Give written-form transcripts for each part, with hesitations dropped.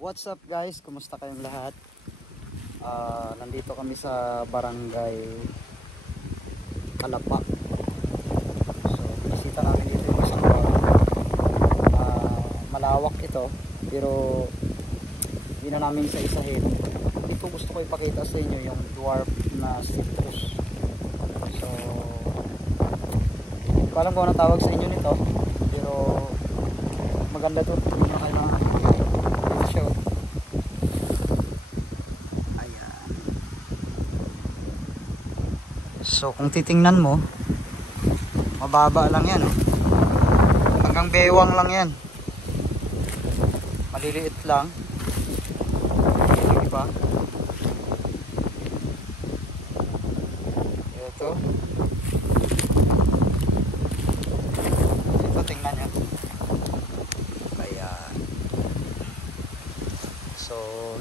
What's up guys? Kumusta kayong lahat? Nandito kami sa Barangay Kalapa. So, bisita namin dito yung isang malawak ito, pero hindi na namin isa-isahin. Dito gusto ko ipakita sa inyo yung dwarf na citrus. So, hindi ko alam kung anong tawag sa inyo nito, pero maganda to. Hindi na kailangan show. Ayan. So kung titingnan mo, mababa lang yan, oh. Hanggang bewang lang yan. Maliliit lang. Diba? Ito. Ito tingnan nyo. Ayan. So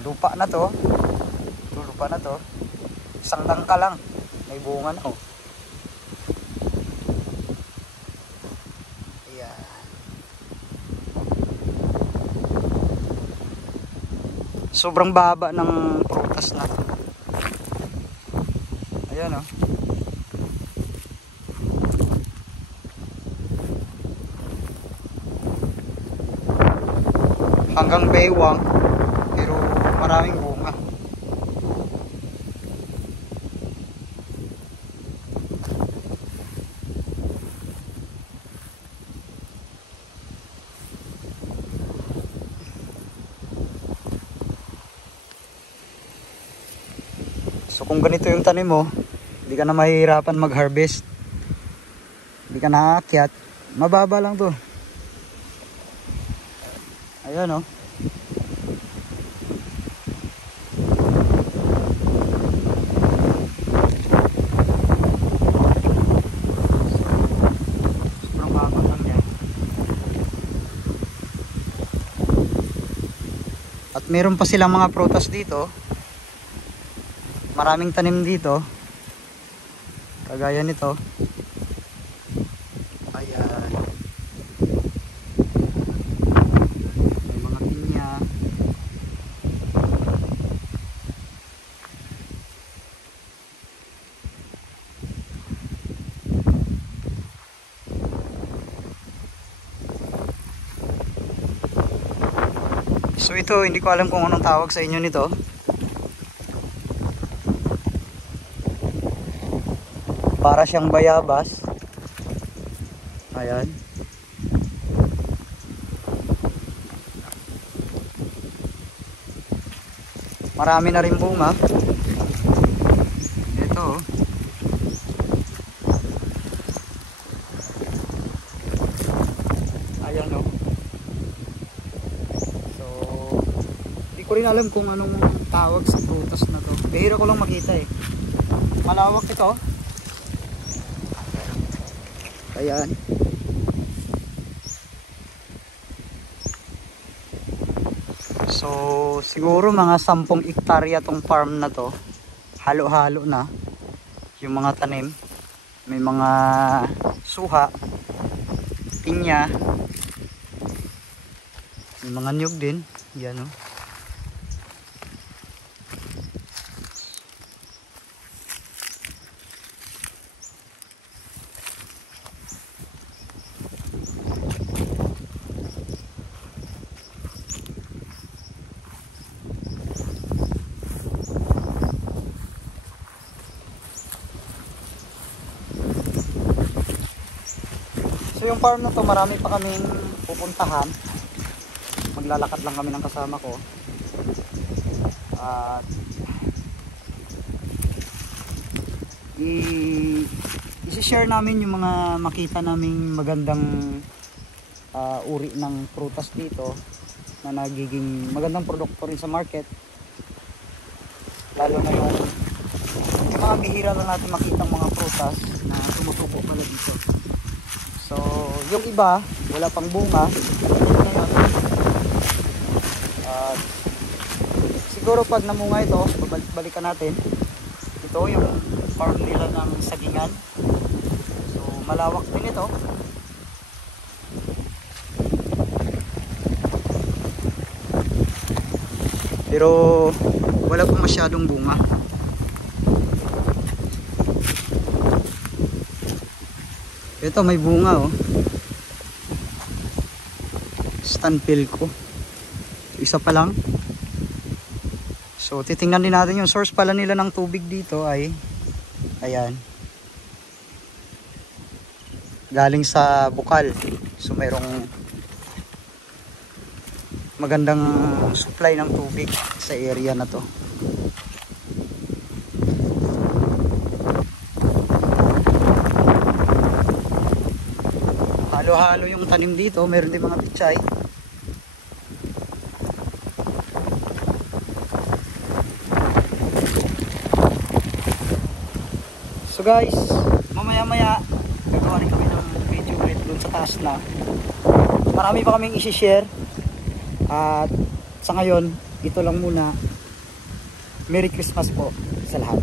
lupa na to. Ito lupa na to. Isang tangka lang. May bunga na, oh. Ayan. Sobrang baba ng prutas na to. Ayan, oh. Hanggang bewang, pero maraming bunga. So kung ganito yung tanim mo, hindi ka na mahihirapan mag-harvest. Hindi ka nakaakyat. Mababa lang to. Ayan, oh. Sobrang baba lang yan. At meron pa silang mga prutas dito. Maraming tanim dito. Kagaya nito. Ayan. May mga pinya. So ito, hindi ko alam kung anong tawag sa inyo nito. Para siyang bayabas. Ayan. Marami na rin bunga. Ito, oh. Ayan, oh. So, hindi ko rin alam kung anong tawag sa prutas na to. Bihira ko lang makita, eh. Malawak ito. Ayan. So siguro mga 10 hektarya tong farm na to. Halo-halo na yung mga tanim. May mga suha, pinya, may mga niyog din. Yan, oh. So yung farm na to, marami pa kaming pupuntahan. Maglalakad lang kami ng kasama ko. At i-share namin yung mga makita naming magandang uri ng prutas dito na nagiging magandang produkto rin sa market. Lalo na yung mga bihira lang natin makitang mga prutas na tumutubo pala dito. So, yung iba, wala pang bunga. Ngayon, siguro pag namunga ito, balikan natin. Ito yung farm nila ng sagingan. So, malawak din ito. Pero wala pong masyadong bunga. Ito may bunga oh. Stanpil ko. Isa pa lang. So titingnan din natin yung source pala nila ng tubig dito ay ayan. Galing sa bukal. So mayroong magandang supply ng tubig sa area na to. Halo-halo yung tanim dito, meron din mga pichay. So guys, mamaya-maya gagawa rin kami ng video ulit dun sa taas na. Marami pa kaming isi-share. At sa ngayon, ito lang muna. Merry Christmas po sa lahat.